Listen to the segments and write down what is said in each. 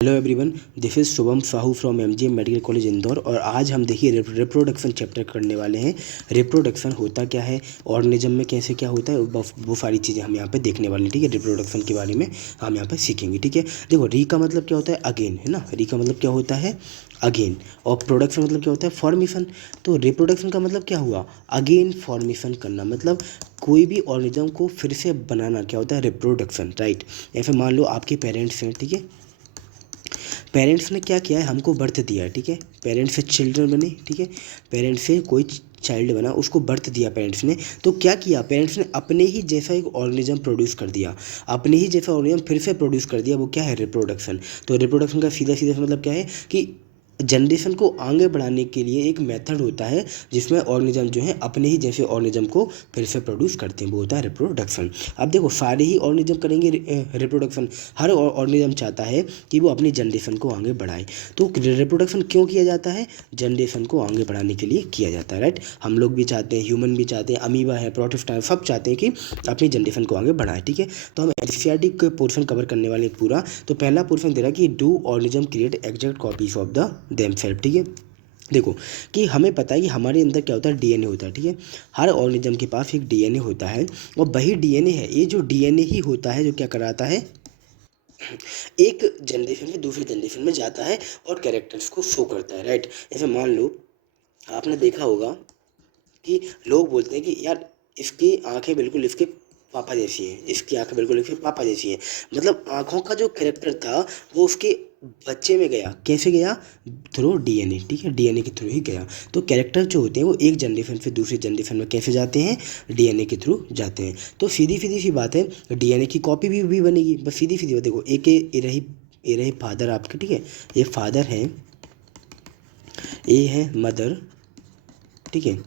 Hello everyone, this is Shubham Sahu from MGM medical college Indore. और आज हम देखिए रिप्रोडक्शन चैप्टर करने वाले हैं। रिप्रोडक्शन होता क्या है, ऑर्गेनिज्म में कैसे क्या होता है, वो सारी चीज़ें हम यहाँ पे देखने वाले हैं। ठीक है, रिप्रोडक्शन के बारे में हम यहाँ पे सीखेंगे। ठीक है, देखो री का मतलब क्या होता है, अगेन, है ना। री का मतलब क्या होता है, अगेन। और प्रोडक्शन मतलब क्या होता है, फॉर्मेशन। तो रिप्रोडक्शन का मतलब क्या हुआ, अगेन फॉर्मेशन करना। मतलब कोई भी ऑर्गेनिज्म को फिर से बनाना क्या होता है, रिप्रोडक्शन, राइट। या फिर मान लो आपके पेरेंट्स हैं, ठीक है, पेरेंट्स ने क्या किया है, हमको बर्थ दिया है। ठीक है, पेरेंट्स से चिल्ड्रन बने, ठीक है, पेरेंट्स से कोई चाइल्ड बना, उसको बर्थ दिया पेरेंट्स ने। तो क्या किया, पेरेंट्स ने अपने ही जैसा एक ऑर्गेनिज्म प्रोड्यूस कर दिया, अपने ही जैसा ऑर्गेनिज्म फिर से प्रोड्यूस कर दिया। वो क्या है, रिप्रोडक्शन। तो रिप्रोडक्शन का सीधा सीधा मतलब क्या है कि जनरेशन को आगे बढ़ाने के लिए एक मेथड होता है जिसमें ऑर्गेनिज्म जो है अपने ही जैसे ऑर्गेनिज्म को फिर से प्रोड्यूस करते हैं, वो होता है रिप्रोडक्शन। अब देखो, सारे ही ऑर्गेनिज्म करेंगे रिप्रोडक्शन। हर ऑर्गेनिज्म चाहता है कि वो अपनी जनरेशन को आगे बढ़ाए। तो रिप्रोडक्शन क्यों किया जाता है, जनरेशन को आगे बढ़ाने के लिए किया जाता है, राइट। हम लोग भी चाहते हैं, ह्यूमन भी चाहते हैं, अमीबा है, प्रोटिस्ट है, सब चाहते हैं कि अपनी जनरेशन को आगे बढ़ाएं। ठीक है, तो हम एनसीईआरटी के पोर्शन कवर करने वाले हैं पूरा। तो पहला पोर्शन दे रहा है कि do organism create exact copies of the themselves. ठीक है, देखो कि हमें पता है कि हमारे अंदर क्या होता है, डीएनए होता है। ठीक है, हर ऑर्गेनिज्म के पास एक डीएनए होता है, और वही डीएनए है, ये जो डीएनए ही होता है जो क्या कराता है, एक जनरेशन से दूसरी जनरेशन में जाता है और कैरेक्टर्स को शो करता है, राइट। जैसे मान लो आपने देखा होगा कि लोग बोलते हैं कि यार इसकी आंखें बिल्कुल इसके पापा जैसी हैं, इसकी आंखें बिल्कुल इसके पापा जैसी हैं। मतलब आंखों का जो कैरेक्टर था वो उसके बच्चे में गया, कैसे गया, थ्रू डीएनए। ठीक है, डीएनए के थ्रू ही गया। तो कैरेक्टर जो होते हैं वो एक जनरेशन से दूसरी जनरेशन में कैसे जाते हैं, डीएनए के थ्रू जाते हैं। तो सीधी सीधी सी बात है, डीएनए की कॉपी भी बनेगी, बस सीधी सीधी बात। देखो, एक ये रही फादर आपके, ठीक है, ये फादर है, ये है मदर, ठीक है।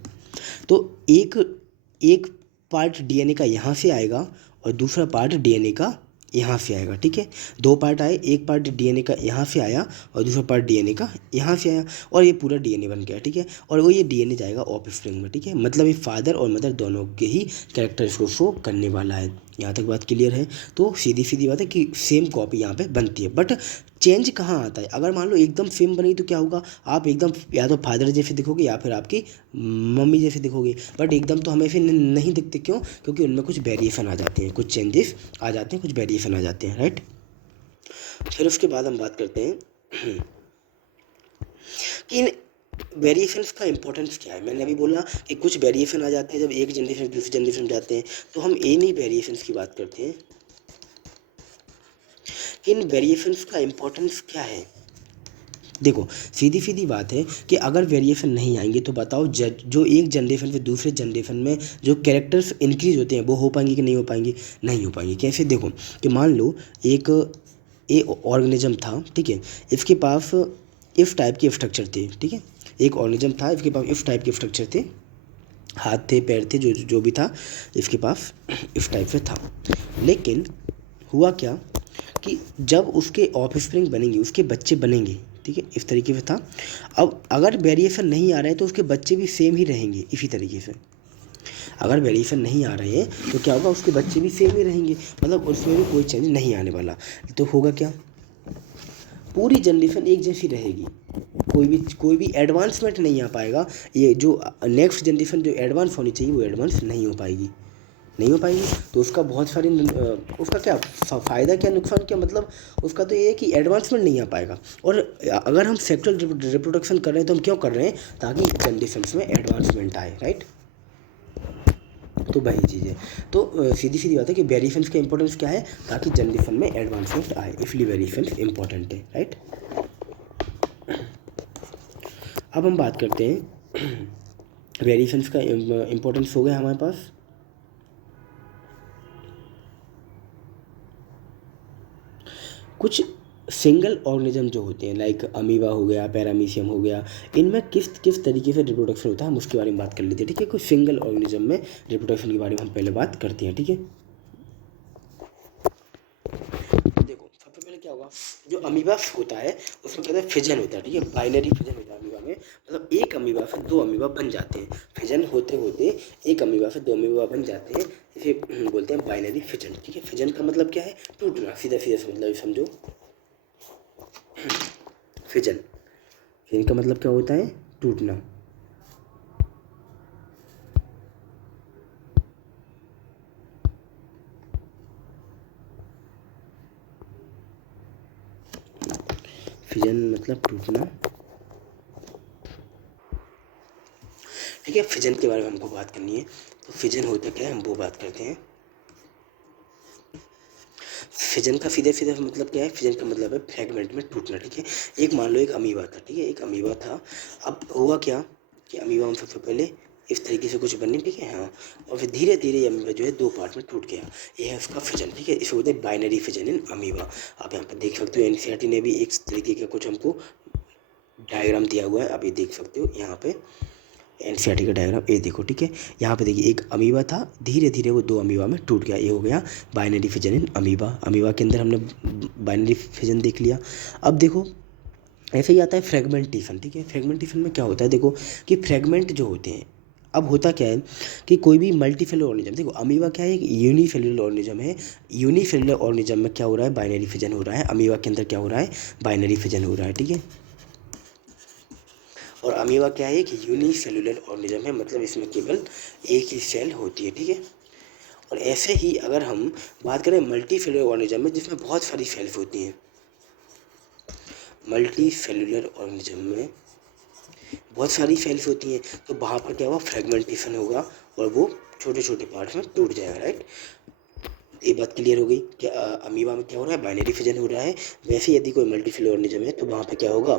तो एक एक पार्ट डीएनए का यहाँ से आएगा और दूसरा पार्ट डीएनए का यहाँ से आएगा। ठीक है, दो पार्ट आए, एक पार्ट डीएनए का यहाँ से आया और दूसरा पार्ट डीएनए का यहाँ से आया, और ये पूरा डीएनए बन गया। ठीक है, और वो ये डीएनए जाएगा ऑफ स्प्रिंग में। ठीक है, मतलब ये फादर और मदर दोनों के ही कैरेक्टर्स को शो करने वाला है। यहाँ तक बात क्लियर है। तो सीधी सीधी बात है कि सेम कॉपी यहाँ पे बनती है, बट चेंज कहाँ आता है। अगर मान लो एकदम सेम बनी तो क्या होगा, आप एकदम या तो फादर जैसे दिखोगे या फिर आपकी मम्मी जैसे दिखोगे। बट एकदम तो हमें फिर नहीं दिखते, क्यों, क्योंकि उनमें कुछ वेरिएशन आ जाते हैं, कुछ चेंजेस आ जाते हैं, कुछ वेरिएशन आ जाते हैं, राइट। फिर उसके बाद हम बात करते हैं कि इन वेरिएशंस का इंपॉर्टेंस क्या है। मैंने अभी बोला कि कुछ वेरिएशन आ जाते हैं जब एक जनरेशन दूसरी जनरेशन जाते हैं। तो हम इन्हीं वेरिएशंस की बात करते हैं कि इन वेरिएशंस का इंपॉर्टेंस क्या है। देखो, सीधी सीधी बात है कि अगर वेरिएशन नहीं आएंगे तो बताओ जो एक जनरेशन से दूसरे जनरेशन में जो कैरेक्टर्स इंक्रीज होते हैं वो हो पाएंगे कि नहीं हो पाएंगे, नहीं हो पाएंगे। कैसे, देखो कि मान लो एक ऑर्गेनिज्म था, ठीक है, इसके पास इस टाइप के स्ट्रक्चर थे। ठीक है, एक ऑर्गेनिज्म था, इसके पास इस टाइप के स्ट्रक्चर थे, हाथ थे, पैर थे, जो भी था इसके पास इस टाइप से था। लेकिन हुआ क्या कि जब उसके ऑफस्प्रिंग बनेंगे, उसके बच्चे बनेंगे, ठीक है, इस तरीके से था। अब अगर वेरिएशन नहीं आ रहे हैं तो उसके बच्चे भी सेम ही रहेंगे इसी तरीके से। अगर वेरिएशन नहीं आ रहे हैं तो क्या होगा, उसके बच्चे भी सेम ही रहेंगे, मतलब उसमें भी कोई चेंज नहीं आने वाला। तो होगा क्या, पूरी जनरेशन एक जैसी रहेगी, कोई भी एडवांसमेंट नहीं आ पाएगा। ये जो नेक्स्ट जनरेशन जो एडवांस होनी चाहिए वो एडवांस नहीं हो पाएगी, नहीं हो पाएगी। तो उसका बहुत सारे उसका क्या फ़ायदा, क्या नुकसान, क्या मतलब, उसका तो ये है कि एडवांसमेंट नहीं आ पाएगा। और अगर हम सेक्सुअल रिप्रोडक्शन कर रहे हैं तो हम क्यों कर रहे हैं, ताकि जनरेशन्स में एडवांसमेंट आए, राइट। तो वही चीज़ है। तो सीधी सीधी बात है कि वेरिएशंस का इंपॉर्टेंस क्या है, ताकि जनरेशन में एडवांसमेंट आए, इसलिए वेरिएशंस इंपॉर्टेंट है, राइट। अब हम बात करते हैं वेरिएशंस का इंपॉर्टेंस हो गया हमारे पास। कुछ सिंगल ऑर्गेनिज्म जो होते हैं, लाइक अमीबा हो गया, पैरामीशियम हो गया, इनमें किस किस तरीके से रिप्रोडक्शन होता है हम उसके बारे में बात कर लेते हैं। ठीक है, कुछ सिंगल ऑर्गेनिज्म में रिप्रोडक्शन के बारे में हम पहले बात करते हैं। ठीक है, देखो सबसे पहले क्या होगा, जो अमीबा होता है उसमें कहते हैं फिजन होता है। ठीक है, बाइनरी फिजन होता है अमीबा में, मतलब एक अमीबा से दो अमीबा बन जाते हैं। फिजन होते होते एक अमीबा से दो अमीबा बन जाते हैं, इसे बोलते हैं बाइनरी फिजन। ठीक है, फिजन का मतलब क्या है, टूटना, सीधा सीधा मतलब समझो। फिजन। फिजन का मतलब क्या होता है? टूटना। फिजन मतलब टूटना। ठीक है, फिजन के बारे में हमको बात करनी है। तो फिजन होता क्या है, हम वो बात करते हैं। फिजन का सीधे सीधे मतलब क्या है? फिजन का मतलब है फ्रेगमेंट में टूटना। ठीक है, एक मान लो एक अमीबा था। ठीक है, एक अमीबा था। अब हुआ क्या कि अमीबा में सबसे पहले इस तरीके से कुछ बनी। ठीक है, हाँ, और फिर धीरे धीरे ये अमीबा जो है दो पार्ट में टूट गया। ये है उसका फिजन। ठीक है, इसे बोलते हैं बाइनरी फिजन इन अमीबा। आप यहाँ पर देख सकते हो एनसीईआरटी ने भी एक तरीके का कुछ हमको डायग्राम दिया हुआ है, आप ये देख सकते हो यहाँ पे एनसीईआरटी का डायग्राम। ये देखो, ठीक है, यहाँ पे देखिए एक अमीबा था, धीरे धीरे वो दो अमीबा में टूट गया। ये हो गया binary fission in amoeba. Amoeba के अंदर हमने बाइनरी फिजन देख लिया। अब देखो ऐसे ही आता है फ्रेगमेंटेशन। ठीक है, फ्रेगमेंटेशन में क्या होता है? देखो कि फ्रेगमेंट जो होते हैं, अब होता क्या है कि कोई भी मल्टीसेलुलर ऑर्गेनिज्म, देखो अमीबा क्या है? एक यूनिसेलुलर ऑर्गेनिज्म है। यूनिसेलुलर ऑर्गेनिज्म में क्या हो रहा है? बाइनरी फिजन हो रहा है। अमीबा के अंदर क्या हो रहा है? बाइनरी फिजन हो रहा है। ठीक है, और अमीबा क्या है? एक यूनिसेलुलर ऑर्गेनिज्म है, मतलब इसमें केवल एक ही सेल होती है। ठीक है, और ऐसे ही अगर हम बात करें मल्टी सेलुलर ऑर्गेनिज्म में, जिसमें बहुत सारी सेल्स होती हैं, मल्टी सेलुलर ऑर्गेनिज्म में बहुत सारी सेल्स होती हैं, तो वहाँ पर क्या होगा? फ्रेगमेंटेशन होगा और वो छोटे छोटे पार्ट्स में टूट जाएगा। राइट, ये बात क्लियर हो गई कि अमीबा में क्या हो रहा है? बाइनरी फिजन हो रहा है। वैसे यदि कोई मल्टी सेलुलर ऑर्गेनिज्म है तो वहाँ पर क्या होगा?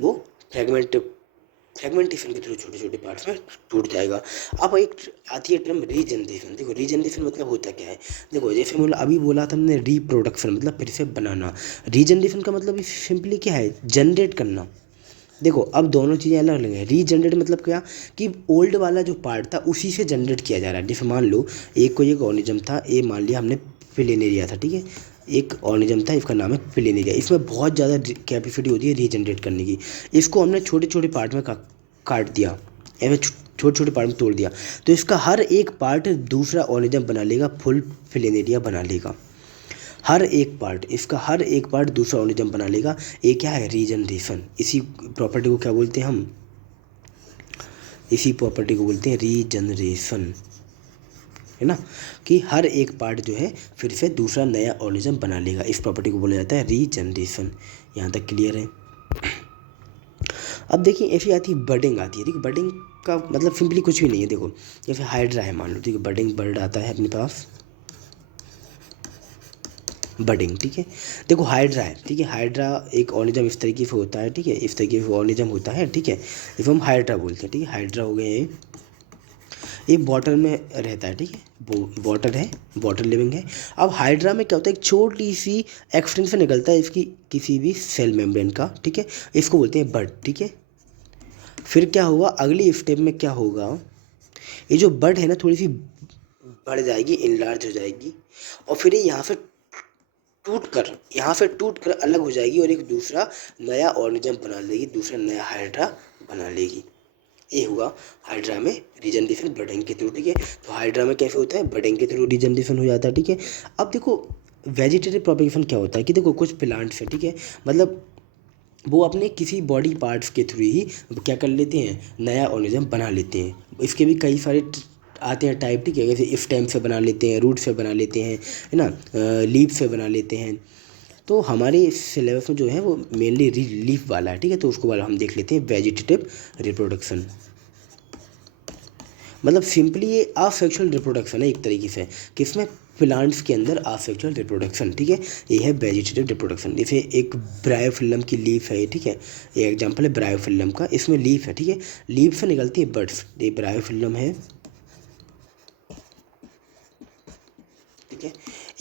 वो फ्रेगमेंटेशन के थ्रू छोटे छोटे पार्ट्स में टूट जाएगा। अब एक आती है टर्म रीजनरेशन। देखो रीजनरेशन मतलब होता क्या है? देखो जैसे मतलब अभी बोला था हमने रिप्रोडक्शन मतलब फिर से बनाना। रीजनरेशन का मतलब सिंपली क्या है? जनरेट करना। देखो अब दोनों चीज़ें अलग अलग हैं। रीजनरेट मतलब क्या कि ओल्ड वाला जो पार्ट था उसी से जनरेट किया जा रहा है। जैसे मान लो एक ऑर्गेनिज्म था, ये मान लिया हमने प्लेनेरिया था। ठीक है, एक ऑर्गेनिज्म था, इसका नाम है प्लेनेरिया। इसमें बहुत ज़्यादा कैपेसिटी होती है रीजनरेट करने की। इसको हमने छोटे छोटे पार्ट में काट दिया, ऐसे छोटे छोटे पार्ट में तोड़ दिया, तो इसका हर एक पार्ट दूसरा ऑर्गेनिज्म बना लेगा, फुल प्लेनेरिया बना लेगा। हर एक पार्ट, इसका हर एक पार्ट दूसरा ऑर्गेनिज्म बना लेगा। ये क्या है? रीजनरेशन। इसी प्रॉपर्टी को क्या बोलते हैं हम? इसी प्रॉपर्टी को बोलते हैं रीजनरेशन, है ना, कि हर एक पार्ट जो है फिर से दूसरा नया ऑर्गेनिज्म बना लेगा। इस प्रॉपर्टी को बोला जाता है रीजनरेशन। यहाँ तक क्लियर है? अब देखिए ऐसी आती है बडिंग आती है। देखिए बडिंग का मतलब सिंपली कुछ भी नहीं है। देखो जैसे हाइड्रा है, मान लो, ठीक है, बडिंग बर्ड आता है अपने पास, बडिंग। ठीक है, देखो हाइड्रा है। ठीक है, हाइड्रा एक ऑर्गेनिज्म इस तरीके से होता है। ठीक है, इस तरीके से ऑर्गेनिज्म होता है। ठीक है, इसको हम हाइड्रा बोलते हैं। ठीक है, हाइड्रा हो गए ये बॉटल में रहता है। ठीक है, वो वाटर है, वाटर लिविंग है। अब हाइड्रा में क्या होता है? एक छोटी सी एक्सटेंशन निकलता है इसकी किसी भी सेल मेम्ब्रेन का। ठीक है, इसको बोलते हैं बड। ठीक है, फिर क्या होगा? अगली स्टेप में क्या होगा? ये जो बड है ना, थोड़ी सी बढ़ जाएगी, इनलार्ज हो जाएगी, और फिर ये यहाँ से टूट कर अलग हो जाएगी और एक दूसरा नया ऑर्गेनिज्म बना लेगी, दूसरा नया हाइड्रा बना लेगी। ये हुआ हाइड्रा में रीजनरेशन बडिंग के थ्रू। ठीक है, तो हाइड्रा में कैसे होता है? बडिंग के थ्रू रीजनरेशन हो जाता है। ठीक है, अब देखो वेजिटेटिव प्रोपेगेशन क्या होता है कि देखो कुछ प्लांट्स है, ठीक है, मतलब वो अपने किसी बॉडी पार्ट्स के थ्रू ही क्या कर लेते हैं? नया ऑर्गेनिज्म बना लेते हैं। इसके भी कई सारे आते हैं टाइप। ठीक है, जैसे स्टेम से बना लेते हैं, रूट से बना लेते हैं, है ना, लीफ से बना लेते हैं। तो हमारे सिलेबस में जो है वो मेनली लीफ वाला है। ठीक है, तो उसको वाला हम देख लेते हैं वेजिटेटिव रिप्रोडक्शन। मतलब सिंपली ये असेक्सुअल रिप्रोडक्शन है एक तरीके से, किसमें? प्लांट्स के अंदर असेक्सुअल रिप्रोडक्शन। ठीक है, ये है वेजिटेटिव रिप्रोडक्शन। जैसे एक ब्रायोफिल्लम की लीफ है, ठीक है, ये एग्जांपल है ब्रायोफिल्लम का, इसमें लीफ है। ठीक है, लीफ से निकलती है बड्स। ये ब्रायोफिल्लम है, ठीक है,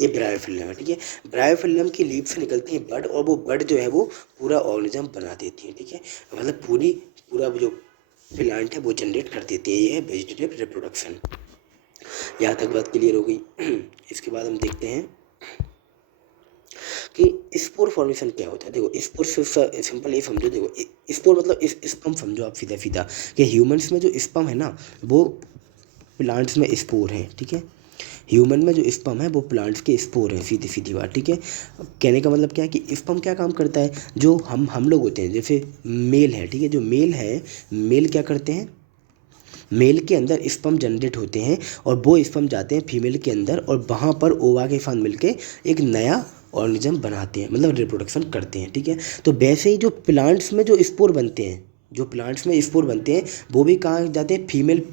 ये ब्रायोफिल्लम है। ठीक है, ब्रायोफिल्लम की लीफ से निकलती है बड, और वो बड जो है वो पूरा ऑर्गेनिज्म बना देती है। ठीक है, मतलब पूरा जो प्लांट है वो जनरेट कर देती है। ये है वेजिटेटिव रिप्रोडक्शन। यहाँ तक बात क्लियर हो गई। इसके बाद हम देखते हैं कि स्पोर फॉर्मेशन क्या होता है। देखो स्पोर सिंपल ये समझो। देखो स्पोर मतलब स्पम समझो आप सीधा सीधा, कि ह्यूमंस में जो स्पम है ना, वो प्लांट्स में स्पोर है। ठीक है, ह्यूमन में जो स्पर्म है वो प्लांट्स के स्पोर हैं, सीधी सीधी बात, ठीक है। कहने का मतलब क्या है कि स्पर्म क्या काम करता है, जो हम लोग होते हैं जैसे मेल है, ठीक है, जो मेल है, मेल क्या करते हैं, मेल के अंदर स्पर्म जनरेट होते हैं और वो स्पर्म जाते हैं फीमेल के अंदर और वहाँ पर ओवा के साथ मिलके एक नया ऑर्गेनिज्म बनाते हैं, मतलब रिप्रोडक्शन करते हैं, ठीक है। तो वैसे ही जो प्लांट्स में जो स्पोर बनते हैं, जो प्लांट्स में स्पोर बनते हैं वो भी कहाँ जाते हैं, फीमेल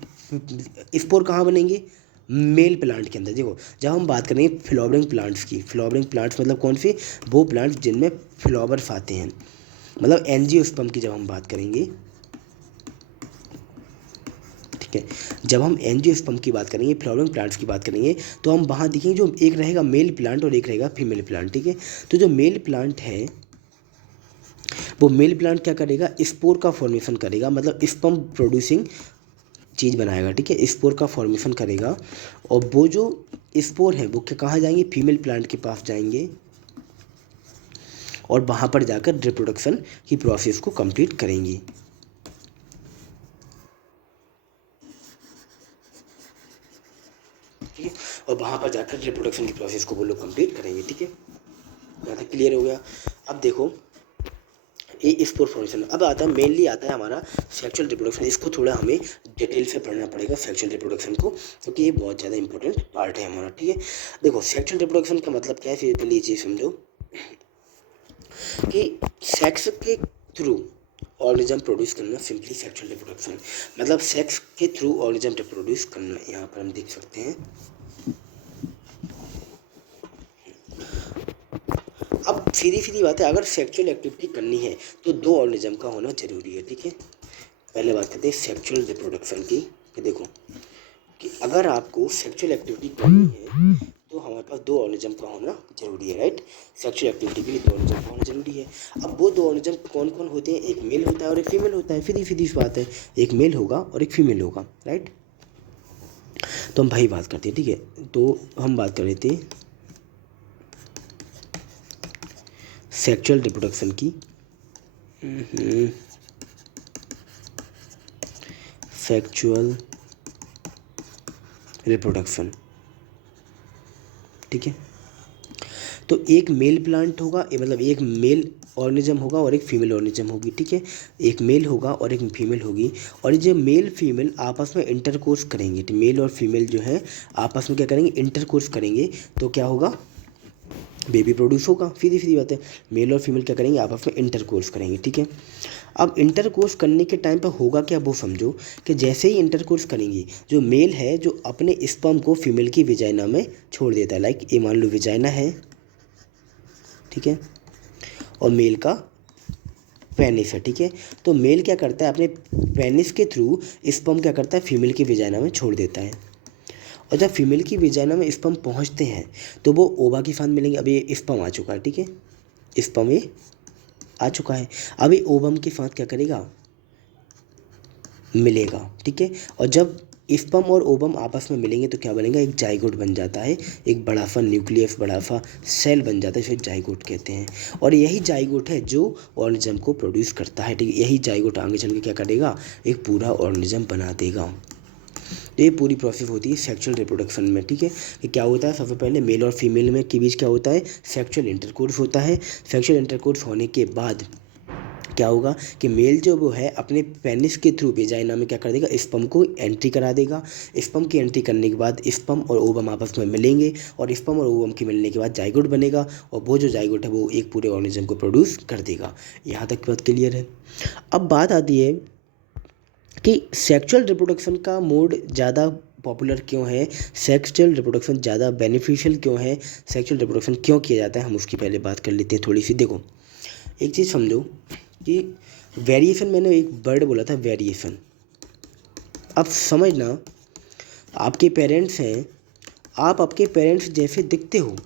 स्पोर कहाँ बनेंगे, मेल प्लांट के अंदर। देखो जब हम बात करेंगे फ्लावरिंग प्लांट्स की, फ्लावरिंग प्लांट्स मतलब कौन सी, वो प्लांट्स जिनमें फ्लावर्स आते हैं, मतलब एंजियोस्पर्म की जब हम बात करेंगे, ठीक है, जब हम एंजियोस्पर्म की बात करेंगे, फ्लावरिंग प्लांट्स की बात करेंगे, तो हम वहाँ देखेंगे जो एक रहेगा मेल प्लांट और एक रहेगा फीमेल प्लांट, ठीक है। तो जो मेल प्लांट है वो मेल प्लांट क्या करेगा, स्पोर का फॉर्मेशन करेगा, मतलब स्पर्म प्रोड्यूसिंग चीज़ बनाएगा, ठीक है, स्पोर का फॉर्मेशन करेगा और वो जो स्पोर है वो कहाँ जाएंगे, फीमेल प्लांट के पास जाएंगे और वहाँ पर जाकर रिप्रोडक्शन की प्रोसेस को कंप्लीट करेंगी। ठीक है, और वहाँ पर जाकर रिप्रोडक्शन की प्रोसेस को वो लोग कंप्लीट करेंगे, ठीक है। यहाँ तक क्लियर हो गया। अब देखो ये स्पोर फॉर्मेशन, अब आता है मेनली आता है हमारा सेक्सुअल रिप्रोडक्शन। इसको थोड़ा हमें डिटेल से पढ़ना पड़ेगा सेक्सुअल रिप्रोडक्शन को, क्योंकि ये बहुत ज़्यादा इंपॉर्टेंट पार्ट है हमारा, ठीक है। देखो सेक्सुअल रिप्रोडक्शन का मतलब क्या है, फिर पहले ये चीज़ समझो कि सेक्स के थ्रू ऑर्गेनिज्म प्रोड्यूस करना, सिंपली सेक्सुअल रिप्रोडक्शन मतलब सेक्स के थ्रू ऑर्गेनिज्म रिप्रोड्यूस करना। यहाँ पर हम देख सकते हैं। अब सीधी सीधी बात है, अगर सेक्सुअल एक्टिविटी करनी है तो दो ऑर्गेनिज्म का होना जरूरी है, ठीक है। पहले बात करते हैं सेक्सुअल रिप्रोडक्शन की, कि देखो कि अगर आपको सेक्सुअल एक्टिविटी करनी है तो हमारे पास दो ऑर्गेनिज्म का होना जरूरी है, राइट। सेक्सुअल एक्टिविटी के लिए दो ऑर्गेनिज्म का होना जरूरी है। अब वो दो ऑर्गेनिज्म कौन कौन होते हैं, एक मेल होता है और एक फीमेल होता है, सीधी सीधी बात है, एक मेल होगा और एक फीमेल होगा, राइट। तो हम भाई बात करते हैं, ठीक है। तो हम बात कर रहे थे सेक्सुअल रिप्रोडक्शन की, सेक्सुअल रिप्रोडक्शन, ठीक है। तो एक मेल प्लांट होगा, मतलब एक मेल ऑर्गेनिज्म होगा और एक फीमेल ऑर्गेनिज्म होगी, ठीक है। एक मेल होगा और एक फीमेल होगी और ये जो मेल फीमेल आपस में इंटरकोर्स करेंगे, तो मेल और फीमेल जो है आपस में क्या करेंगे, इंटरकोर्स करेंगे, तो क्या होगा, बेबी प्रोड्यूस होगा, सीधी सीधी बात है। मेल और फीमेल क्या करेंगे, आपस में इंटरकोर्स करेंगे, ठीक है। अब इंटरकोर्स करने के टाइम पर होगा क्या, वो समझो कि जैसे ही इंटरकोर्स करेंगे, जो मेल है जो अपने स्पर्म को फीमेल की विजाइना में छोड़ देता है, लाइक ये मान लो विजाइना है, ठीक है, और मेल का पेनिस है, ठीक है। तो मेल क्या करता है, अपने पेनिस के थ्रू स्पर्म क्या करता है, फीमेल की विजाइना में छोड़ देता है और जब फीमेल की विजाइना में स्पर्म पहुंचते हैं तो वो ओवा के साथ मिलेंगे। अब ये स्पर्म आ चुका है, ठीक है, स्पर्म ये आ चुका है, अब ये ओवम के साथ क्या करेगा, मिलेगा, ठीक है। और जब स्पर्म और ओवम आपस में मिलेंगे तो क्या बनेगा, एक जाइगोट बन जाता है, एक बड़ा सा न्यूक्लियस, बड़ा सा सेल बन जाता है, इसे जाइगोट कहते हैं। और यही जाइगोट है जो ऑर्गेनिज्म को प्रोड्यूस करता है, ठीक है। यही जाइगोट आगे चल के क्या करेगा, एक पूरा ऑर्गेनिज्म बना देगा। तो ये पूरी प्रोसेस होती है सेक्सुअल रिप्रोडक्शन में, ठीक है। कि क्या होता है, सबसे पहले मेल और फीमेल में के बीच क्या होता है, सेक्सुअल इंटरकोर्स होता है। सेक्सुअल इंटरकोर्स होने के बाद क्या होगा कि मेल जो वो है अपने पेनिस के थ्रू वेजाइना में क्या कर देगा, स्पर्म को एंट्री करा देगा। स्पर्म की एंट्री करने के बाद स्पर्म और ओवम आपस में मिलेंगे और स्पर्म और ओवम के मिलने के बाद जाइगोट बनेगा और वो जो जाइगोट है वो एक पूरे ऑर्गेनिज्म को प्रोड्यूस कर देगा। यहाँ तक बात क्लियर है। अब बात आती है कि सेक्सुअल रिप्रोडक्शन का मोड ज़्यादा पॉपुलर क्यों है, सेक्सुअल रिप्रोडक्शन ज़्यादा बेनिफिशियल क्यों है, सेक्सुअल रिप्रोडक्शन क्यों किया जाता है, हम उसकी पहले बात कर लेते हैं थोड़ी सी। देखो एक चीज़ समझो कि वेरिएशन, मैंने एक वर्ड बोला था वेरिएशन। अब समझना, आपके पेरेंट्स हैं, आप आपके पेरेंट्स जैसे दिखते हो,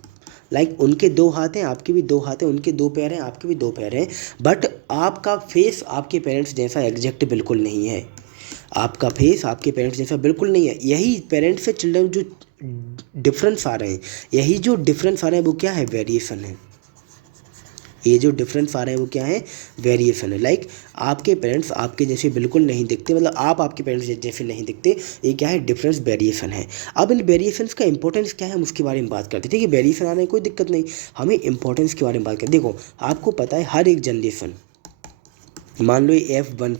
लाइक उनके दो हाथ हैं, आपके भी दो हाथ हैं, उनके दो पैर हैं, आपके भी दो पैर हैं, बट आपका फेस आपके पेरेंट्स जैसा एग्जैक्ट बिल्कुल नहीं है। आपका फेस आपके पेरेंट्स जैसा बिल्कुल नहीं है। यही पेरेंट्स से चिल्ड्रन जो डिफरेंस आ रहे हैं, यही जो डिफरेंस आ रहे हैं वो क्या है, वेरिएशन है। ये जो डिफरेंस आ रहा है वो क्या है, वेरिएशन है। लाइक आपके पेरेंट्स आपके जैसे बिल्कुल नहीं दिखते, मतलब आप आपके पेरेंट्स जैसे नहीं दिखते, ये क्या है, डिफरेंस वेरिएशन है। अब इन वेरिएशंस का इंपॉर्टेंस क्या है हम उसके बारे में बात करते हैं। ठीक है, वेरिएशन आने में कोई दिक्कत नहीं, हमें इंपॉर्टेंस के बारे में बात करें। देखो आपको पता है हर एक जनरेशन, मान लो ये F1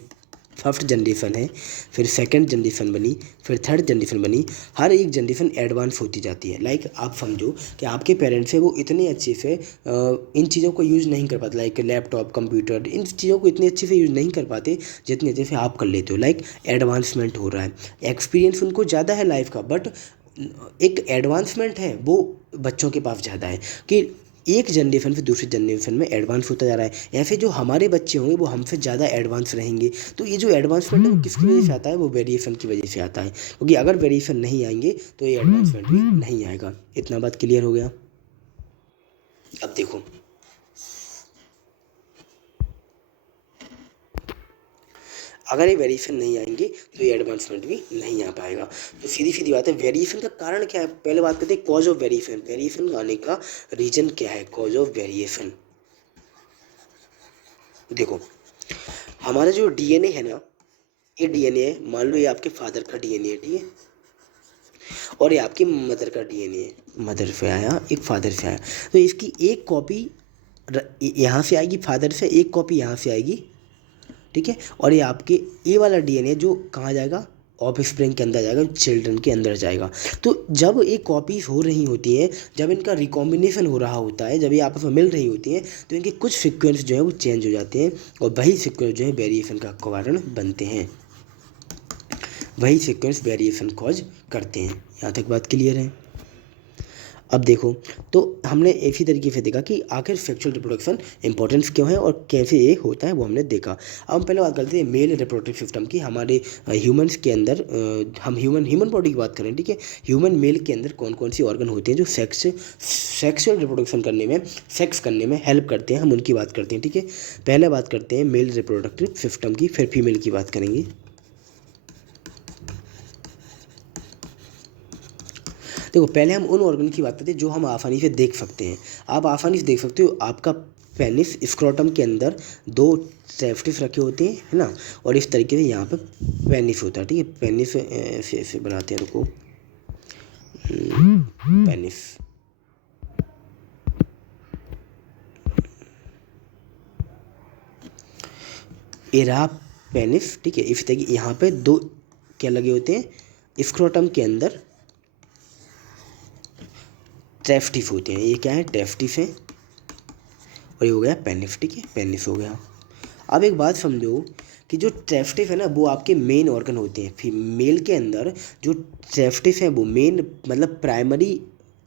फर्स्ट जनरेशन है, फिर सेकंड जनरेशन बनी, फिर थर्ड जनरेशन बनी, हर एक जनरेशन एडवांस होती जाती है। लाइक आप समझो कि आपके पेरेंट्स हैं वो इतने अच्छे से इन चीज़ों को यूज़ नहीं कर पाते, लाइक लैपटॉप कंप्यूटर, इन चीज़ों को इतने अच्छे से यूज़ नहीं कर पाते जितने अच्छे से आप कर लेते हो। लाइक एडवांसमेंट हो रहा है, एक्सपीरियंस उनको ज़्यादा है लाइफ का, बट एक एडवांसमेंट है वो बच्चों के पास ज़्यादा है कि एक जनरेशन से दूसरी जनरेशन में एडवांस होता जा रहा है। ऐसे जो हमारे बच्चे होंगे वो हमसे ज़्यादा एडवांस रहेंगे। तो ये जो एडवांसमेंट है वो किसकी वजह से आता है, वो वेरिएशन की वजह से आता है, क्योंकि अगर वेरिएशन नहीं आएंगे तो ये एडवांसमेंट भी नहीं आएगा। इतना बात क्लियर हो गया। अब देखो अगर ये वेरिएशन नहीं आएंगे तो ये एडवांसमेंट भी नहीं आ पाएगा। तो सीधी सीधी बात है, वेरिएशन का कारण क्या है, पहले बात करते हैं कॉज ऑफ वेरिएशन। वेरिएशन आने का रीजन क्या है, कॉज ऑफ वेरिएशन। देखो हमारा जो डीएनए है ना, ये डीएनए है, मान लो ये आपके फादर का डीएनए है, ठीक है, और ये आपकी मदर का डीएनए है, मदर से आया एक फादर से आया, तो इसकी एक कॉपी यहाँ से आएगी फादर से, एक कॉपी यहाँ से आएगी, ठीक है, और ये आपके ये वाला डीएनए जो कहाँ जाएगा, ऑफ स्प्रिंग के अंदर जाएगा, चिल्ड्रन के अंदर जाएगा। तो जब ये कॉपीज हो रही होती हैं, जब इनका रिकॉम्बिनेशन हो रहा होता है, जब ये आपस में मिल रही होती हैं, तो इनके कुछ सीक्वेंस जो है वो चेंज हो जाते हैं, और वही सीक्वेंस जो है वेरिएशन का कारण बनते हैं, वही सीक्वेंस वेरिएशन कॉज करते हैं। यहाँ तक बात क्लियर है। अब देखो, तो हमने इसी तरीके से देखा कि आखिर सेक्सुअल रिप्रोडक्शन इंपॉर्टेंस क्यों है और कैसे ये होता है वो हमने देखा। अब हम पहले बात करते हैं मेल रिप्रोडक्टिव सिस्टम की। हमारे ह्यूमंस के अंदर हम ह्यूमन बॉडी की बात करें, ठीक है, ह्यूमन मेल के अंदर कौन कौन सी ऑर्गन होते हैं जो सेक्सुअल रिप्रोडक्शन करने में, सेक्स करने में हेल्प करते हैं, हम उनकी बात करते हैं। ठीक है, पहले बात करते हैं मेल रिप्रोडक्टिव सिस्टम की, फिर फीमेल की बात करेंगे। देखो पहले हम उन ऑर्गन की बात करते हैं जो हम आसानी से देख सकते हैं। आप आसानी से देख सकते हो, आपका पेनिस स्क्रोटम के अंदर दो टेस्टिस रखे होते हैं, है ना, और इस तरीके से यहाँ पे पेनिस होता है, ठीक है, पेनिस ऐसे बनाते हैं, रुको, पेनिस, ये रहा पेनिस, ठीक है, इस तरीके यहाँ पे दो क्या लगे होते हैं, स्क्रोटम के अंदर टेस्टिस होते हैं। ये क्या है, टेस्टिस है, और ये हो गया पेनिस, ठीक है, पेनिस हो गया। अब एक बात समझो कि जो टेस्टिस है ना वो आपके मेन ऑर्गन होते हैं। फीमेल के अंदर जो टेस्टिस है वो मेन मतलब प्राइमरी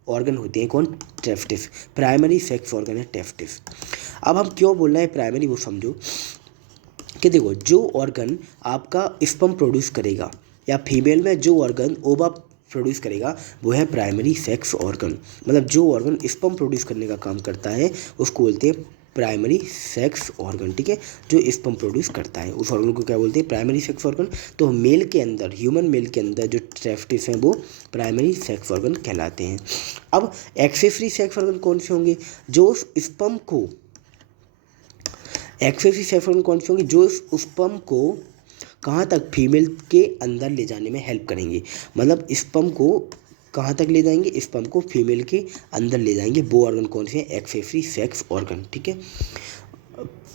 ऑर्गन होते हैं। कौन, टेस्टिस, प्राइमरी सेक्स ऑर्गन है टेस्टिस। अब हम क्यों बोल रहे हैं प्राइमरी, वो समझो कि देखो जो ऑर्गन आपका स्पर्म प्रोड्यूस करेगा, या फीमेल में जो ऑर्गन ओवा प्रोड्यूस करेगा वो है प्राइमरी सेक्स ऑर्गन। मतलब जो ऑर्गन स्पर्म प्रोड्यूस करने का काम करता है उसको बोलते हैं प्राइमरी सेक्स ऑर्गन, ठीक है, जो स्पर्म प्रोड्यूस करता है उस ऑर्गन को क्या बोलते हैं, प्राइमरी सेक्स ऑर्गन। तो मेल के अंदर, ह्यूमन मेल के अंदर जो टेस्टिस हैं वो प्राइमरी सेक्स ऑर्गन कहलाते हैं। अब एक्सेसरी सेक्स ऑर्गन कौन से होंगे, जो स्पर्म को, एक्सेसरी सेक्स ऑर्गन कौन से होंगे, जो स्पर्म को कहाँ तक, फीमेल के अंदर ले जाने में हेल्प करेंगे। मतलब स्पर्म को कहाँ तक ले जाएंगे, स्पर्म को फीमेल के अंदर ले जाएंगे। वो ऑर्गन कौन से हैं, एक्सेसरी सेक्स ऑर्गन, ठीक है।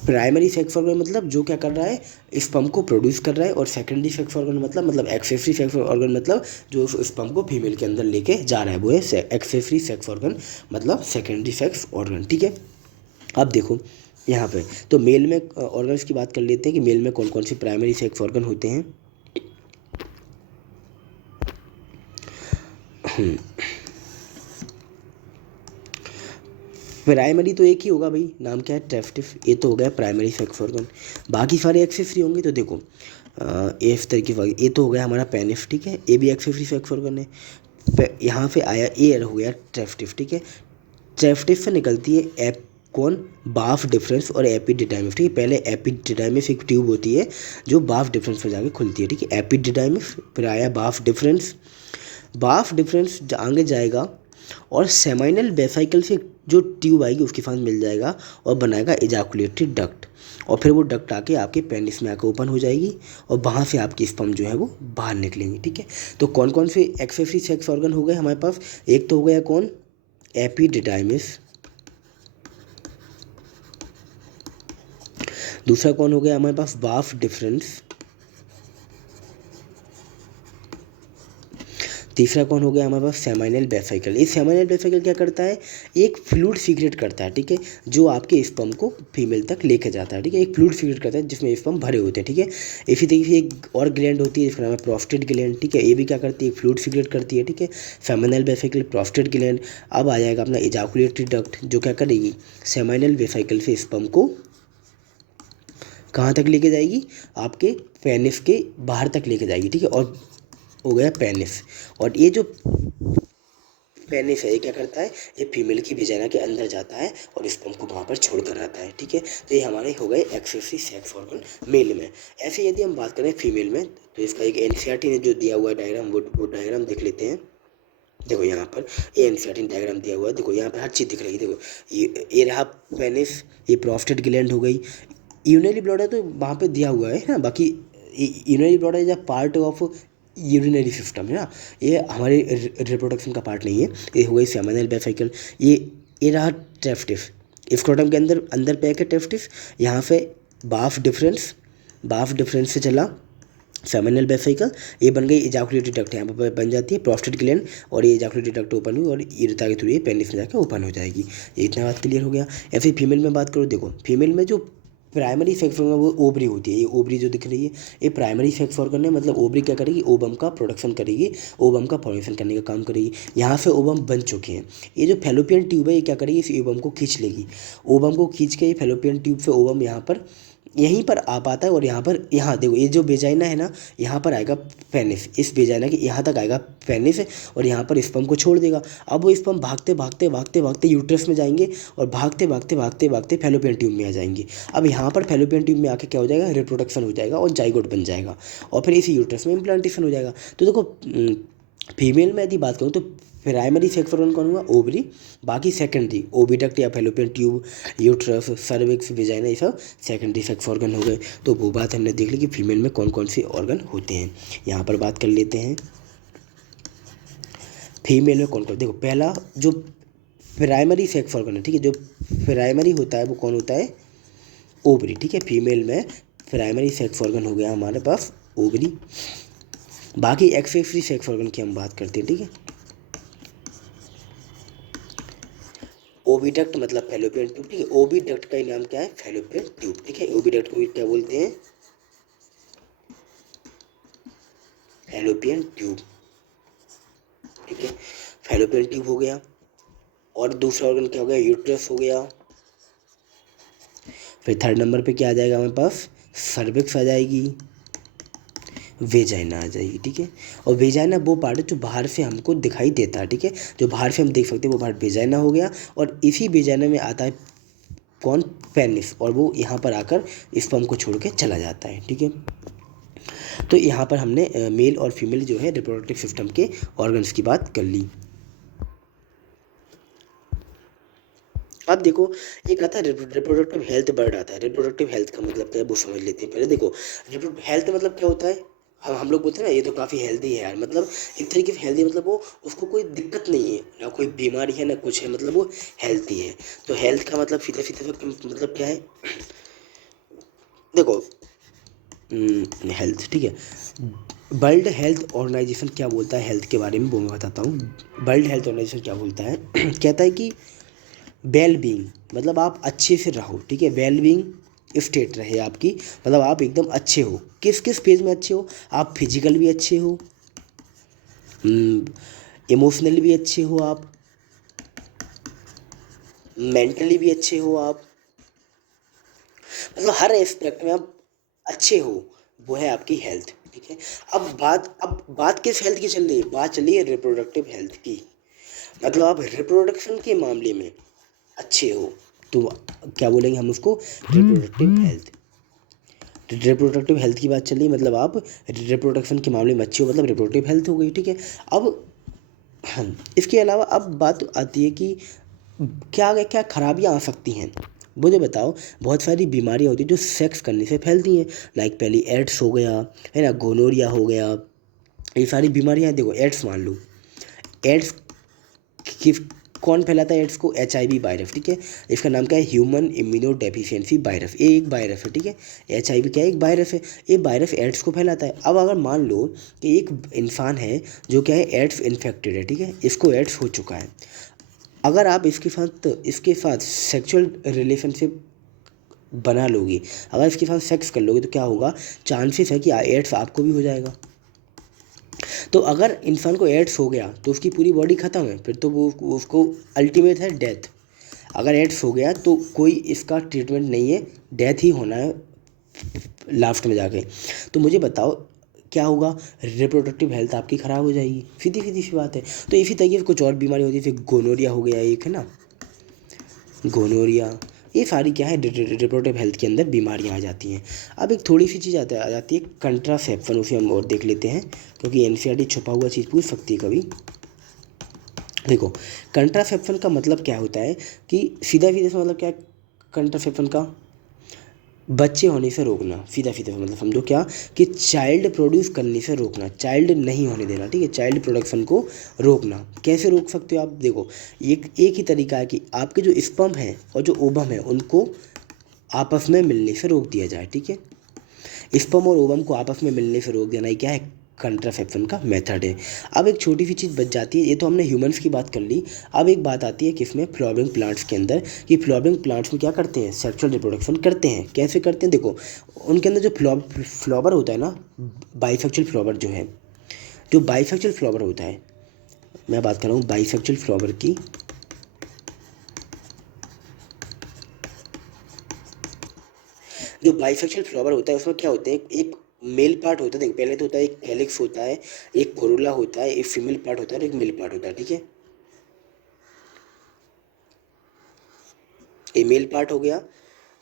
प्राइमरी सेक्स ऑर्गन मतलब जो क्या कर रहा है, स्पर्म को प्रोड्यूस कर रहा है, और सेकेंडरी सेक्स ऑर्गन मतलब एक्सेसरी सेक्स ऑर्गन मतलब जो स्पर्म को फीमेल के अंदर लेके जा रहा है वो है एक्सेसरी सेक्स ऑर्गन, मतलब सेकेंडरी सेक्स ऑर्गन, ठीक है। अब देखो यहाँ पे तो मेल में ऑर्गन्स की बात कर लेते हैं कि मेल में कौन कौन से प्राइमरी सेक्स ऑर्गन होते हैं। प्राइमरी तो एक ही होगा भाई, नाम क्या है, टेस्टिस, ये तो हो गया प्राइमरी सेक्स ऑर्गन। बाकी सारे एक्सेसरी होंगे, तो देखो इस तरीके से ये तो हो गया हमारा पेनिस, ठीक है, ये भी एक्सेसरी सेक्स ऑर्गन है। यहाँ पे आया ये हो गया टेस्टिस, ठीक है, टेस्टिस से निकलती है कौन, बाफ डिफरेंस और एपिडिडाइमिस, ठीक है। पहले एपिडिडाइमिस एक ट्यूब होती है जो बाफ डिफरेंस पर जाके खुलती है, ठीक है, एपिडिडाइमिस, फिर आया बाफ डिफरेंस, बाफ डिफरेंस आगे जाएगा और सेमाइनल वेसिकल से जो ट्यूब आएगी उसके पास मिल जाएगा और बनाएगा एजाकुलेटरी डक्ट, और फिर वो डक्ट आके आपके पेनिस में आके ओपन हो जाएगी और वहाँ से आपकी स्पर्म जो है वो बाहर निकलेंगी। ठीक है, तो कौन कौन से एक्सेसरी सेक्स ऑर्गन हो गए हमारे पास? एक तो हो गया कौन? एपिडिडाइमिस। दूसरा कौन हो गया हमारे पास? वाफ डिफरेंस। तीसरा कौन हो गया हमारे पास? Seminal vesicle. ये सेमाइनल वेसिकल क्या करता है? एक फ्लूइड सीक्रेट करता है, ठीक है, जो आपके स्पर्म को फीमेल तक लेके जाता है। ठीक है, एक फ्लूइड सीक्रेट करता है जिसमें स्पर्म भरे होते हैं। ठीक है, इसी तरीके से एक और ग्लैंड होती है, इसका नाम है प्रोस्टेट ग्लैंड। ठीक है, ये भी क्या करती है? फ्लूइड सीक्रेट करती है। ठीक है, सेमाइनल वेसिकल, प्रोस्टेट ग्लैंड। अब आ जाएगा अपना इजाकुलेटरी डक्ट, जो क्या करेगी? सेमाइनल वेसिकल से स्पर्म को कहाँ तक लेके जाएगी? आपके पेनिस के बाहर तक लेके जाएगी। ठीक है, और हो गया पेनिस। और ये जो पेनिस है ये क्या करता है? ये फीमेल की वेजाइना के अंदर जाता है और स्पर्म को वहाँ पर छोड़ कर आता है। ठीक है, तो ये हमारे हो गए एक्सेसरी सेक्स ऑर्गन मेल में। ऐसे यदि हम बात करें फीमेल में, तो इसका एक एनसीईआरटी ने जो दिया हुआ है डायग्राम, वो डायग्राम देख लेते हैं। देखो यहाँ पर ये एनसीईआरटी ने डायग्राम दिया हुआ है। देखो यहाँ पर हर चीज़ दिख रही है। देखो ये रहा पेनिस, ये प्रोस्टेट ग्लैंड हो गई। यूरिनरी ब्लॉडर तो वहाँ पे दिया हुआ है ना, बाकी urinary bladder is a part of urinary system है ना, ये हमारे रिप्रोडक्शन का पार्ट नहीं है। ये हो गई सेमिनल वेसिकल। ये रहा टेस्टिस, स्क्रोटम के अंदर अंदर पैक है टेस्टिस। यहाँ से बाफ डिफरेंस से चला सेमिनल वेसिकल, ये बन गई इजाकुलेटरी डक्ट, यहाँ पर बन जाती है प्रोस्टेट ग्लैंड, और ये इजाकुलेटरी डक्ट ओपन हुई और यूरेथा के थ्रू ये पेनिस में जाकर ओपन हो जाएगी। ये इतना बात क्लियर हो गया। ऐसे ही फीमेल में बात करो, देखो फीमेल में जो प्राइमरी सेक्स ऑर्गन वो ओवरी होती है। ये ओवरी जो दिख रही है ये प्राइमरी सेक्स ऑर्गन है, मतलब ओवरी क्या करेगी? ओवम का प्रोडक्शन करेगी, ओवम का फॉर्मेशन करने का काम करेगी। यहाँ से ओवम बन चुके हैं। ये जो फैलोपियन ट्यूब है ये क्या करेगी? इस ओवम को खींच लेगी। ओवम को खींच के ये फैलोपियन ट्यूब से ओवम यहाँ पर यहीं पर आ पाता है, और यहाँ पर, यहाँ देखो ये जो वेजाइना है ना, यहाँ पर आएगा पेनिस, इस वेजाइना के यहाँ तक आएगा पेनिस, और यहाँ पर स्पर्म को छोड़ देगा। अब वो स्पर्म भागते भागते भागते भागते यूट्रस में जाएंगे और भागते भागते भागते भागते फैलोपियन ट्यूब में आ जाएंगे। अब यहाँ पर फैलोपियन ट्यूब में आके क्या हो जाएगा? रिप्रोडक्शन हो जाएगा और जाइगोट बन जाएगा, और फिर इसी यूट्रस में इम्प्लांटेशन हो जाएगा। तो देखो फीमेल में यदि बात करूँ तो प्राइमरी सेक्स ऑर्गन कौन हुआ? ओवरी। बाकी सेकेंडरी ओविडक्ट या fallopian tube, uterus, cervix, vagina, ये सब सेकेंडरी सेक्स ऑर्गन हो गए। तो वो बात हमने देख ली कि फीमेल में कौन कौन से ऑर्गन होते हैं। यहाँ पर बात कर लेते हैं फीमेल में कौन कौन। देखो पहला जो प्राइमरी सेक्स ऑर्गन है, ठीक है, जो प्राइमरी होता है वो कौन होता है? ओवरी। ठीक है, फीमेल में प्राइमरी सेक्स ऑर्गन हो गया हमारे पास ओवरी। बाकी एक्सेसरी सेक्स ऑर्गन की हम बात करते हैं। ठीक है, ओविडक्ट मतलब फैलोपियन ट्यूब। ठीक है, ओविडक्ट का ही नाम क्या है? Fallopian tube. ठीक है, ओविडक्ट को क्या बोलते हैं? Fallopian tube. ठीक है, फैलोपियन ट्यूब हो गया। और दूसरा ऑर्गन क्या हो गया? यूट्रस हो गया। फिर थर्ड नंबर पे क्या आ जाएगा हमारे पास? सर्विक्स आ जाएगी, वेजाइना आ जाएगी। ठीक है, और वेजाइना वो पार्ट है जो बाहर से हमको दिखाई देता है। ठीक है, जो बाहर से हम देख सकते हैं वो पार्ट वेजाइना हो गया, और इसी वेजाइना में आता है कौन? पेनिस, और वो यहाँ पर आकर स्पर्म को छोड़ के चला जाता है। ठीक है, तो यहाँ पर हमने मेल और फीमेल जो है रिप्रोडक्टिव सिस्टम के ऑर्गन्स की बात कर ली। अब देखो एक आता है रिप्रोडक्टिव हेल्थ वर्ड आता है। रिप्रोडक्टिव हेल्थ का मतलब क्या है वो समझ लेते हैं पहले। देखो रिप्रोडक्टिव हेल्थ मतलब क्या होता है? हम लोग बोलते हैं ना ये तो काफ़ी हेल्दी है यार, मतलब एक तरीके से हेल्दी, मतलब वो उसको कोई दिक्कत नहीं है, ना कोई बीमारी है ना कुछ है, मतलब वो हेल्थी है। तो हेल्थ का मतलब सीधे सीधे मतलब क्या है? देखो हेल्थ, ठीक है, वर्ल्ड हेल्थ ऑर्गेनाइजेशन क्या बोलता है हेल्थ के बारे में वो मैं बताता हूँ। वर्ल्ड हेल्थ ऑर्गेनाइजेशन क्या बोलता है? कहता है कि वेल बींग मतलब आप अच्छे से रहो। ठीक है, वेल बींग स्टेट रहे आपकी, मतलब आप एकदम अच्छे हो। किस किस फेज में अच्छे हो? आप फिजिकल भी अच्छे हो, इमोशनली भी अच्छे हो, आप मेंटली भी अच्छे हो, आप मतलब हर एस्पेक्ट में आप अच्छे हो, वो है आपकी हेल्थ। ठीक है, अब बात किस हेल्थ की चल रही है? बात चल रही है रिप्रोडक्टिव हेल्थ की, मतलब आप रिप्रोडक्शन के मामले में अच्छे हो तो क्या बोलेंगे हम उसको? Reproductive health. रिप्रोडक्टिव हेल्थ की बात चल रही है, मतलब आप रिप्रोडक्शन के मामले में अच्छे हो, मतलब रिप्रोडक्टिव हेल्थ हो गई। ठीक है, अब इसके अलावा अब बात आती है कि क्या खराबियाँ आ सकती हैं मुझे बताओ। बहुत सारी बीमारियाँ होती हैं जो सेक्स करने से फैलती हैं। लाइक पहली एड्स हो गया, है ना, गोनोरिया हो गया, ये सारी बीमारियाँ। देखो एड्स मान लो, एड्स कि कौन फैलाता है एड्स को? HIV वायरस, ठीक है। इसका नाम क्या है? Human immuno deficiency virus. ये एक वायरस है, ठीक है। HIV क्या है? एक वायरस है। ये वायरस एड्स को फैलाता है। अब अगर मान लो कि एक इंसान है जो क्या है, एड्स इन्फेक्टेड है, ठीक है, इसको एड्स हो चुका है। अगर आप इसके साथ सेक्सुअल रिलेशनशिप बना लोगी, अगर इसके साथ सेक्स कर लोगे, तो क्या होगा? चांसेस है कि एड्स आपको भी हो जाएगा। तो अगर इंसान को एड्स हो गया तो उसकी पूरी बॉडी ख़त्म है, फिर तो वो उसको अल्टीमेट है डेथ। अगर एड्स हो गया तो कोई इसका ट्रीटमेंट नहीं है, डेथ ही होना है लास्ट में जाके। तो मुझे बताओ क्या होगा? रिप्रोडक्टिव हेल्थ आपकी ख़राब हो जाएगी, सीधी सीधी सी बात है। तो इसी तरीके से कुछ और बीमारी होती है, जैसे गोनोरिया हो गया एक, है ना, गोनोरिया। ये सारी क्या है, रिप्रोडक्टिव हेल्थ के अंदर बीमारियां आ जाती हैं। अब एक थोड़ी सी चीज़ आ जाती है कंट्रासेप्शन, उसे हम और देख लेते हैं, क्योंकि NCERT छुपा हुआ चीज़ पूछ सकती है कभी। देखो कंट्रासेप्शन का मतलब क्या होता है कि सीधा सीधा सा मतलब क्या है कंट्रासेप्शन का? बच्चे होने से रोकना। सीधा सीधा सा मतलब समझो क्या, कि चाइल्ड प्रोड्यूस करने से रोकना, चाइल्ड नहीं होने देना, ठीक है, चाइल्ड प्रोडक्शन को रोकना। कैसे रोक सकते हो आप? देखो एक एक ही तरीका है कि आपके जो स्पर्म है और जो ओवम है उनको आपस में मिलने से रोक दिया जाए, ठीक है। स्पर्म और ओवम को आपस में मिलने से रोक देना, ये क्या है? कंट्रासेप्शन का मेथड है। अब एक छोटी सी चीज़ बच जाती है, ये तो हमने ह्यूमंस की बात कर ली। अब एक बात आती है किसमें? फ्लावरिंग प्लांट्स के अंदर, कि फ्लावरिंग प्लांट्स में क्या करते हैं? सेक्सुअल रिप्रोडक्शन करते हैं। कैसे करते हैं? देखो उनके अंदर जो फ्लावर होता है ना, बाइसेक्सुअल फ्लावर जो है, जो बाइसेक्सुअल फ्लावर होता है, मैं बात कर रहा हूँ बाइसेक्सुअल फ्लावर की। जो बाइसेक्सुअल फ्लावर होता है उसमें क्या होते हैं, एक मेल पार्ट होता है। देखो पहले तो होता है एक कैलिक्स होता है, एक कोरोला होता है, एक फीमेल पार्ट होता है और एक मेल पार्ट होता है, ठीक है। ये मेल पार्ट हो गया,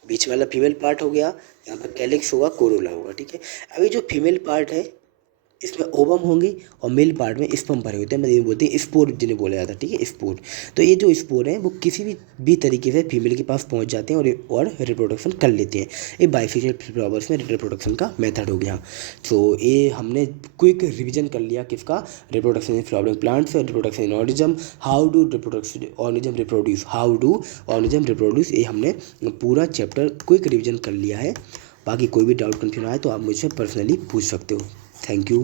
बीच वाला फीमेल पार्ट हो गया, यहाँ पर कैलिक्स होगा, कोरोला होगा, ठीक है। अभी जो फीमेल पार्ट है इसमें ओवम होंगी और मेल पार्ट में स्पर्म भरे होते हैं, मतलब ये बोलते हैं स्पोर जिन्हें बोला जाता है, ठीक है, स्पोर। तो ये जो स्पोर हैं वो किसी भी तरीके से फीमेल के पास पहुंच जाते हैं और रिप्रोडक्शन कर लेते हैं। ये बाइफिशियल फ्लावर्स में रिप्रोडक्शन का मेथड हो गया। तो ये हमने क्विक रिविजन कर लिया किसका? Reproduction in flowering plants, reproduction in organism, how do reproduction organism reproduce, how do organism reproduce. ये हमने पूरा चैप्टर क्विक रिविजन कर लिया है। बाकी कोई भी डाउट कन्फ्यूजन आए तो आप मुझसे पर्सनली पूछ सकते हो। Thank you.